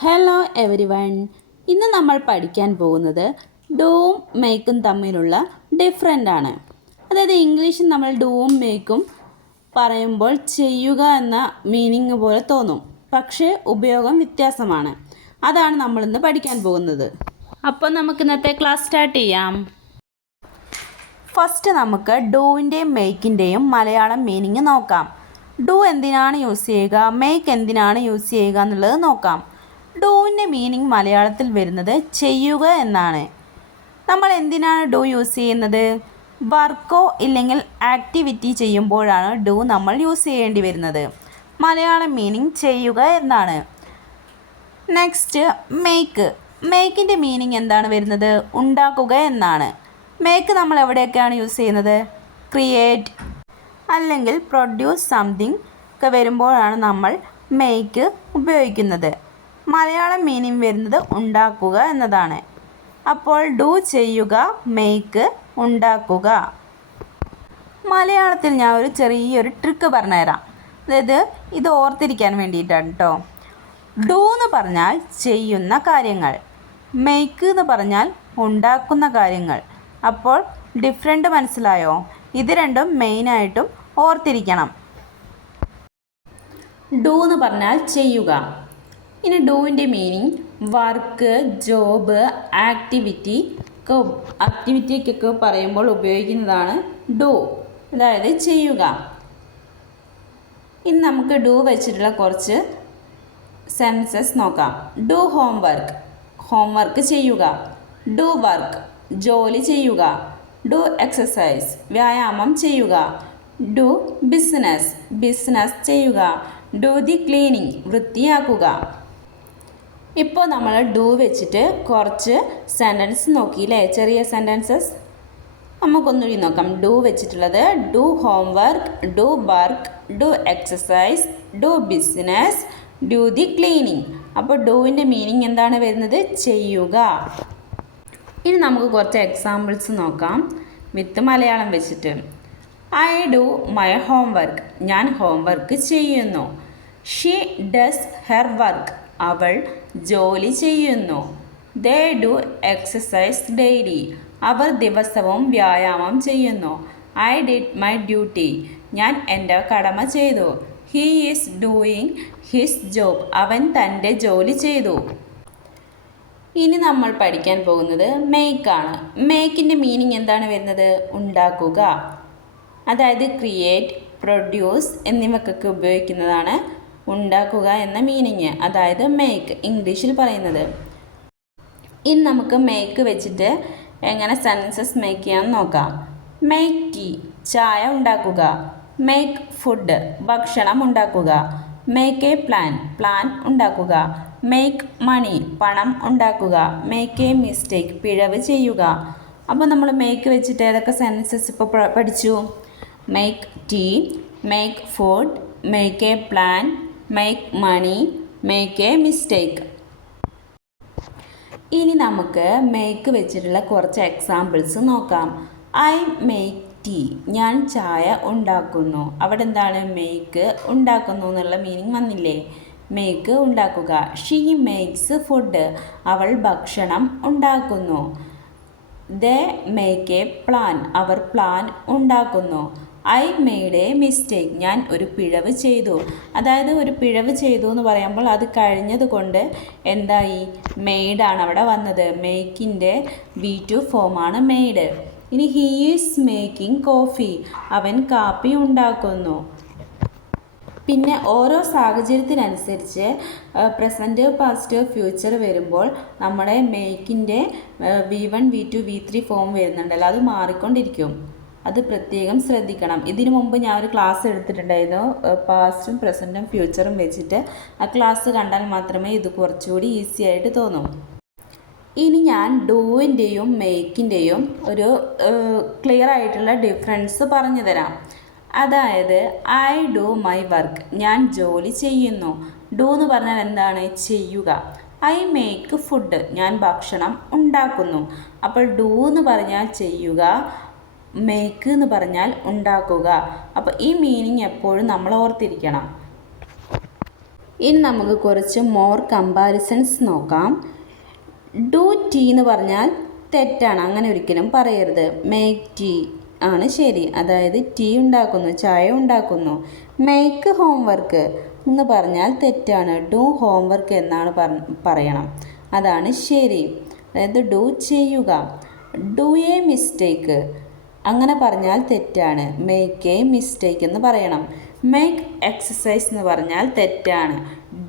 Hello every one. ഇന്ന് നമ്മൾ പഠിക്കാൻ പോകുന്നത് ഡൂവും മേക്കും തമ്മിലുള്ള ഡിഫറൻ്റ് ആണ്. അതായത് ഇംഗ്ലീഷിൽ നമ്മൾ ഡൂവും മേക്കും പറയുമ്പോൾ ചെയ്യുക എന്ന മീനിങ് പോലെ തോന്നും, പക്ഷേ ഉപയോഗം വ്യത്യാസമാണ്. അതാണ് നമ്മളിന്ന് പഠിക്കാൻ പോകുന്നത്. അപ്പോൾ നമുക്ക് ഇന്നത്തെ ക്ലാസ് സ്റ്റാർട്ട് ചെയ്യാം. ഫസ്റ്റ് നമുക്ക് ഡൂവിൻ്റെയും മേക്കിൻ്റെയും മലയാളം മീനിങ് നോക്കാം. ഡൂ എന്തിനാണ് യൂസ് ചെയ്യുക, മേക്ക് എന്തിനാണ് യൂസ് ചെയ്യുക എന്നുള്ളത് നോക്കാം. ഡൂവിൻ്റെ മീനിങ് മലയാളത്തിൽ വരുന്നത് ചെയ്യുക എന്നാണ്. നമ്മൾ എന്തിനാണ് ഡൂ യൂസ് ചെയ്യുന്നത്? വർക്കോ ഇല്ലെങ്കിൽ ആക്ടിവിറ്റി ചെയ്യുമ്പോഴാണ് ഡൂ നമ്മൾ യൂസ് ചെയ്യേണ്ടി വരുന്നത്. മലയാളം മീനിങ് ചെയ്യുക എന്നാണ്. Next make. മേക്കിൻ്റെ മീനിങ് എന്താണ് വരുന്നത്? ഉണ്ടാക്കുക എന്നാണ്. മേക്ക് നമ്മൾ എവിടെയൊക്കെയാണ് യൂസ് ചെയ്യുന്നത്? ക്രിയേറ്റ് അല്ലെങ്കിൽ പ്രൊഡ്യൂസ് സംതിങ് ഒക്കെ വരുമ്പോഴാണ് നമ്മൾ മേക്ക് ഉപയോഗിക്കുന്നത്. മലയാളം മീനിങ് വരുന്നത് ഉണ്ടാക്കുക എന്നതാണ്. അപ്പോൾ ഡൂ ചെയ്യുക, മേക്ക് ഉണ്ടാക്കുക. മലയാളത്തിൽ ഞാൻ ഒരു ചെറിയൊരു ട്രിക്ക് പറഞ്ഞുതരാം. അതായത് ഇത് ഓർത്തിരിക്കാൻ വേണ്ടിയിട്ടാണ് കേട്ടോ. ഡൂ എന്ന് പറഞ്ഞാൽ ചെയ്യുന്ന കാര്യങ്ങൾ, മേക്ക് എന്ന് പറഞ്ഞാൽ ഉണ്ടാക്കുന്ന കാര്യങ്ങൾ. അപ്പോൾ ഡിഫറൻറ്റ് മനസ്സിലായോ? ഇത് രണ്ടും മെയിനായിട്ടും ഓർത്തിരിക്കണം. ഡൂ എന്ന് പറഞ്ഞാൽ ചെയ്യുക. ഇനി ഡൂവിൻ്റെ മീനിങ് വർക്ക്, ജോബ്, ആക്ടിവിറ്റിക്കൊക്കെ പറയുമ്പോൾ ഉപയോഗിക്കുന്നതാണ് ഡൂ, അതായത് ചെയ്യുക. ഇനി നമുക്ക് ഡൂ വെച്ചിട്ടുള്ള കുറച്ച് സെൻറ്റൻസസ് നോക്കാം. ഡൂ ഹോംവർക്ക് ചെയ്യുക. ഡൂ വർക്ക്, ജോലി ചെയ്യുക. ഡൂ എക്സസൈസ്, വ്യായാമം ചെയ്യുക. ഡൂ ബിസിനസ് ചെയ്യുക. ഡൂ ദി ക്ലീനിങ്, വൃത്തിയാക്കുക. ഇപ്പോൾ നമ്മൾ ഡൂ വെച്ചിട്ട് കുറച്ച് സെൻറ്റൻസ് നോക്കിയില്ലേ, ചെറിയ സെൻറ്റൻസസ്. നമുക്കൊന്നുകൂടി നോക്കാം. ഡൂ വെച്ചിട്ടുള്ളത് do homework, do work, do exercise, do business, do the cleaning. അപ്പോൾ ഡൂവിൻ്റെ മീനിങ് എന്താണ് വരുന്നത്? ചെയ്യുക. ഇനി നമുക്ക് കുറച്ച് എക്സാമ്പിൾസ് നോക്കാം വിത്ത് മലയാളം വെച്ചിട്ട്. ഐ ഡു മൈ ഹോംവർക്ക്, ഞാൻ ഹോംവർക്ക് ചെയ്യുന്നു. ഷീ ഡസ് ഹെർ വർക്ക്, അവൾ ജോലി ചെയ്യുന്നു. ദേ ഡു എക്സസൈസ് ഡെയിലി, അവർ ദിവസവും വ്യായാമം ചെയ്യുന്നു. ഐ ഡിഡ് മൈ ഡ്യൂട്ടി, ഞാൻ എൻ്റെ കടമ ചെയ്തു. He is doing his job, അവൻ തൻ്റെ ജോലി ചെയ്തു. ഇനി നമ്മൾ പഠിക്കാൻ പോകുന്നത് മേക്കാണ്. മേക്കിൻ്റെ മീനിങ് എന്താണ് വരുന്നത്? ഉണ്ടാക്കുക. അതായത് ക്രിയേറ്റ്, പ്രൊഡ്യൂസ് എന്നിവക്കൊക്കെ ഉപയോഗിക്കുന്നതാണ് ഉണ്ടാക്കുക എന്ന മീനിങ്, അതായത് മേക്ക് ഇംഗ്ലീഷിൽ പറയുന്നത്. ഇനി നമുക്ക് മേക്ക് വെച്ചിട്ട് എങ്ങനെ സെൻറ്റൻസസ് മേക്ക് ചെയ്യാമെന്ന് നോക്കാം. മേക്ക് ടീ, ചായ ഉണ്ടാക്കുക. മേക്ക് ഫുഡ്, ഭക്ഷണം ഉണ്ടാക്കുക. മേക്ക് എ പ്ലാൻ ഉണ്ടാക്കുക. മേക്ക് മണി, പണം ഉണ്ടാക്കുക. മേക്ക് എ മിസ്റ്റേക്ക്, പിഴവ് ചെയ്യുക. അപ്പോൾ നമ്മൾ മേക്ക് വെച്ചിട്ട് ഏതൊക്കെ സെൻറ്റൻസസ് ഇപ്പോൾ പഠിച്ചു? Make tea, make food, make a plan, make money, make a mistake. ഇനി നമുക്ക് മേക്ക് വെച്ചിട്ടുള്ള കുറച്ച് എക്സാമ്പിൾസ് നോക്കാം. ഐ മേക്ക് ടീ, ഞാൻ ചായ ഉണ്ടാക്കുന്നു. അവിടെ എന്താണ്? മേക്ക് ഉണ്ടാക്കുന്നു എന്നുള്ള മീനിങ് വന്നില്ലേ? മേക്ക് ഉണ്ടാക്കുക. ഷീ മേക്സ് ഫുഡ്, അവൾ ഭക്ഷണം ഉണ്ടാക്കുന്നു. ദേ മേക്ക് എ പ്ലാൻ, അവർ പ്ലാൻ ഉണ്ടാക്കുന്നു. ഐ മെയ്ഡ് എ മിസ്റ്റേക്ക്, ഞാൻ ഒരു പിഴവ് ചെയ്തു. അതായത് ഒരു പിഴവ് ചെയ്തു എന്ന് പറയുമ്പോൾ അത് കഴിഞ്ഞത് കൊണ്ട് എന്തായി? മെയ്ഡാണ് അവിടെ വന്നത്. മേക്കിൻ്റെ V2 ഫോമാണ് മെയ്ഡ്. ഇനി ഹീ ഈസ് മേക്കിംഗ് കോഫി, അവൻ കാപ്പി ഉണ്ടാക്കുന്നു. പിന്നെ ഓരോ സാഹചര്യത്തിനനുസരിച്ച് പ്രസൻറ്റ്, പാസ്റ്റ്, ഫ്യൂച്ചർ വരുമ്പോൾ നമ്മുടെ മേക്കിൻ്റെ V1, V2, V3 ഫോം വരുന്നുണ്ടല്ലോ, അത് മാറിക്കൊണ്ടിരിക്കും. അത് പ്രത്യേകം ശ്രദ്ധിക്കണം. ഇതിനു മുമ്പ് ഞാൻ ഒരു ക്ലാസ് എടുത്തിട്ടുണ്ടായിരുന്നു പാസ്റ്റും പ്രസൻറ്റും ഫ്യൂച്ചറും വെച്ചിട്ട്. ആ ക്ലാസ് കണ്ടാൽ മാത്രമേ ഇത് കുറച്ചുകൂടി ഈസി ആയിട്ട് തോന്നും. ഇനി ഞാൻ ഡൂവിൻ്റെയും മേക്കിൻ്റെയും ഒരു ക്ലിയർ ആയിട്ടുള്ള ഡിഫറൻസ് പറഞ്ഞു തരാം. അതായത് ഐ ഡു മൈ വർക്ക്, ഞാൻ ജോലി ചെയ്യുന്നു. ഡൂ എന്ന് പറഞ്ഞാൽ എന്താണ്? ചെയ്യുക. ഐ മേക്ക് ഫുഡ്, ഞാൻ ഭക്ഷണം ഉണ്ടാക്കുന്നു. അപ്പോൾ ഡൂ എന്ന് പറഞ്ഞാൽ ചെയ്യുക, മേക്ക് എന്ന് പറഞ്ഞാൽ ഉണ്ടാക്കുക. അപ്പോൾ ഈ മീനിങ് എപ്പോഴും നമ്മൾ ഓർത്തിരിക്കണം. ഇനി നമുക്ക് കുറച്ച് മോർ കമ്പാരിസൺസ് നോക്കാം. ഡു ടീ എന്ന് പറഞ്ഞാൽ തെറ്റാണ്, അങ്ങനെ ഒരിക്കലും പറയരുത്. മേക്ക് ടീ ആണ് ശരി, അതായത് ടീ ഉണ്ടാക്കുന്നു, ചായ ഉണ്ടാക്കുന്നു. മേക്ക് ഹോംവർക്ക് എന്ന് പറഞ്ഞാൽ തെറ്റാണ്, ഡു ഹോംവർക്ക് എന്നാണ് പറയണം, അതാണ് ശരി. അതായത് ഡു ചെയ്യുക. ഡു എ മിസ്റ്റേക്ക് അങ്ങനെ പറഞ്ഞാൽ തെറ്റാണ്, മേക്ക് എ മിസ്റ്റേക്ക് എന്ന് പറയണം. മേക്ക് എക്സസൈസ് എന്ന് പറഞ്ഞാൽ തെറ്റാണ്,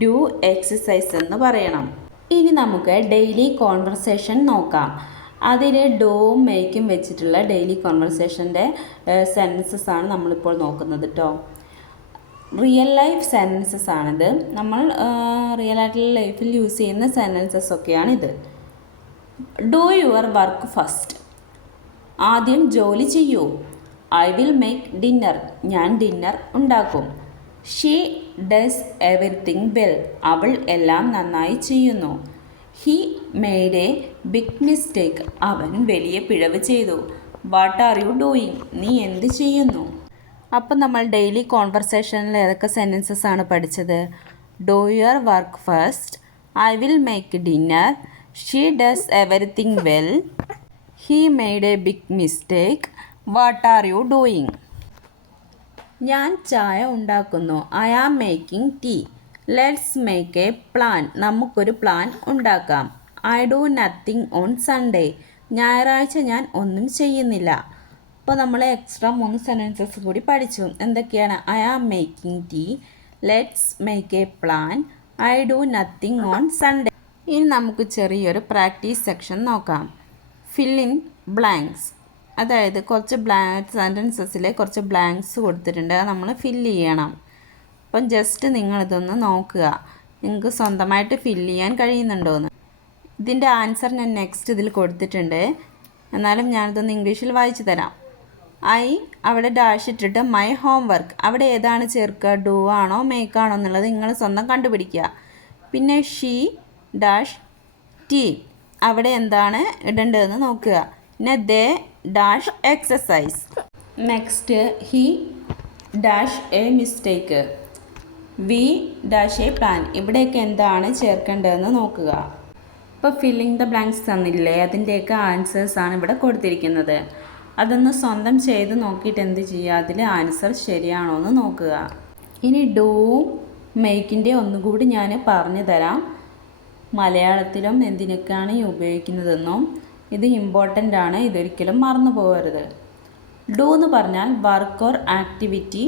ഡു എക്സസൈസ് എന്ന് പറയണം. ഇനി നമുക്ക് ഡെയിലി കോൺവെർസേഷൻ നോക്കാം. അതിൽ ഡൂവും മേക്കും വെച്ചിട്ടുള്ള ഡെയിലി കോൺവെർസേഷൻ്റെ സെൻറ്റൻസസ് ആണ് നമ്മളിപ്പോൾ നോക്കുന്നത് കേട്ടോ. റിയൽ ലൈഫ് സെൻറ്റൻസസ് ആണിത്. നമ്മൾ റിയൽ ആയിട്ടുള്ള ലൈഫിൽ യൂസ് ചെയ്യുന്ന സെൻറ്റൻസസ് ഒക്കെയാണിത്. Do your work first. ആദ്യം ജോലി ചെയ്യൂ. I will make dinner. ഞാൻ ഡിന്നർ ഉണ്ടാക്കും. She does everything well. അവൾ എല്ലാം നന്നായി ചെയ്യുന്നു. He made a big mistake. അവൻ വലിയ പിഴവ് ചെയ്തു. What are you doing? നീ എന്ത് ചെയ്യുന്നു? അപ്പം നമ്മൾ ഡെയിലി കോൺവെർസേഷനിൽ ഏതൊക്കെ സെൻറ്റൻസസ് ആണ് പഠിച്ചത്? Do your work first. I will make dinner. She does everything well. He made a big mistake. What are you doing? ഞാൻ ചായ ഉണ്ടാക്കുന്നു. I am making tea. Let's make a plan. നമുക്കൊരു plan ഉണ്ടാക്കാം. I do nothing on Sunday. ഞായറാഴ്ച ഞാൻ ഒന്നും ചെയ്യുന്നില്ല. അപ്പോൾ നമ്മൾ എക്സ്ട്രാ 3 സെൻറ്റൻസസ് കൂടി പഠിച്ചു. എന്തൊക്കെയാണ്? I am making tea, let's make a plan, I do nothing on Sunday. ഇനി നമുക്ക് ചെറിയൊരു പ്രാക്ടീസ് സെക്ഷൻ നോക്കാം. ഫിൽ ഇൻ ബ്ലാങ്ക്സ്, അതായത് കുറച്ച് സെൻറ്റൻസസിൽ കുറച്ച് ബ്ലാങ്ക്സ് കൊടുത്തിട്ടുണ്ട്, അത് നമ്മൾ ഫില്ല് ചെയ്യണം. അപ്പം ജസ്റ്റ് നിങ്ങളിതൊന്ന് നോക്കുക, നിങ്ങൾക്ക് സ്വന്തമായിട്ട് ഫില്ല് ചെയ്യാൻ കഴിയുന്നുണ്ടോയെന്ന്. ഇതിൻ്റെ ആൻസർ ഞാൻ നെക്സ്റ്റ് ഇതിൽ കൊടുത്തിട്ടുണ്ട്, എന്നാലും ഞാനിതൊന്ന് ഇംഗ്ലീഷിൽ വായിച്ചു തരാം. ഐ അവിടെ ഡാഷ് ഇട്ടിട്ട് മൈ ഹോംവർക്ക്, അവിടെ ഏതാണ് ചേർക്കുക? ഡു ആണോ മേക്ക് ആണോ എന്നുള്ളത് നിങ്ങൾ സ്വന്തം കണ്ടുപിടിക്കുക. പിന്നെ ഷീ ഡാഷ് ടീ, അവിടെ എന്താണ് ഇടേണ്ടതെന്ന് നോക്കുക. പിന്നെ they dash exercise. Next he dash a mistake. We dash a plan, ഇവിടെയൊക്കെ എന്താണ് ചേർക്കേണ്ടതെന്ന് നോക്കുക. ഇപ്പോൾ ഫില്ലിംഗ് ദ ബ്ലാങ്ക്സ് തന്നില്ലേ, അതിൻ്റെയൊക്കെ ആൻസേഴ്സാണ് ഇവിടെ കൊടുത്തിരിക്കുന്നത്. അതൊന്ന് സ്വന്തം ചെയ്ത് നോക്കിയിട്ട് എന്ത് ചെയ്യുക, അതിൽ ആൻസർ ശരിയാണോ എന്ന് നോക്കുക. ഇനി ഡൂവും മേക്കിൻ്റെ ഒന്നുകൂടി ഞാൻ പറഞ്ഞു തരാം, മലയാളത്തിലും എന്തിനൊക്കെയാണ് ഈ ഉപയോഗിക്കുന്നതെന്നും. ഇത് ഇമ്പോർട്ടൻ്റ് ആണ്, ഇതൊരിക്കലും മറന്നു പോകരുത്. ഡു എന്ന് പറഞ്ഞാൽ വർക്ക് ഓർ ആക്ടിവിറ്റി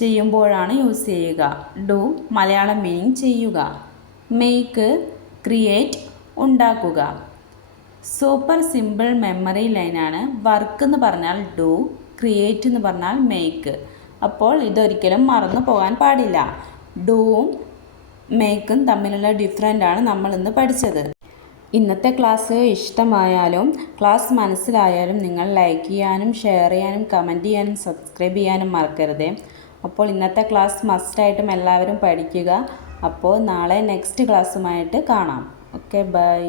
ചെയ്യുമ്പോഴാണ് യൂസ് ചെയ്യുക. ഡു മലയാളം മീനിങ് ചെയ്യുക. മേക്ക് ക്രിയേറ്റ് ഉണ്ടാക്കുക. സൂപ്പർ സിമ്പിൾ മെമ്മറി ലൈനാണ്. വർക്ക് എന്ന് പറഞ്ഞാൽ ഡു, ക്രിയേറ്റ് എന്ന് പറഞ്ഞാൽ മേക്ക്. അപ്പോൾ ഇതൊരിക്കലും മറന്നു പോകാൻ പാടില്ല. ഡൂവും മേക്കും തമ്മിലുള്ള ഡിഫറൻ്റാണ് നമ്മൾ ഇന്ന് പഠിച്ചത്. ഇന്നത്തെ ക്ലാസ് ഇഷ്ടമായാലും ക്ലാസ് മനസ്സിലായാലും നിങ്ങൾ ലൈക്ക് ചെയ്യാനും ഷെയർ ചെയ്യാനും കമൻറ്റ് ചെയ്യാനും സബ്സ്ക്രൈബ് ചെയ്യാനും മറക്കരുത്. അപ്പോൾ ഇന്നത്തെ ക്ലാസ് മസ്റ്റായിട്ടും എല്ലാവരും പഠിക്കുക. അപ്പോൾ നാളെ നെക്സ്റ്റ് ക്ലാസ്സുമായിട്ട് കാണാം. Okay, by.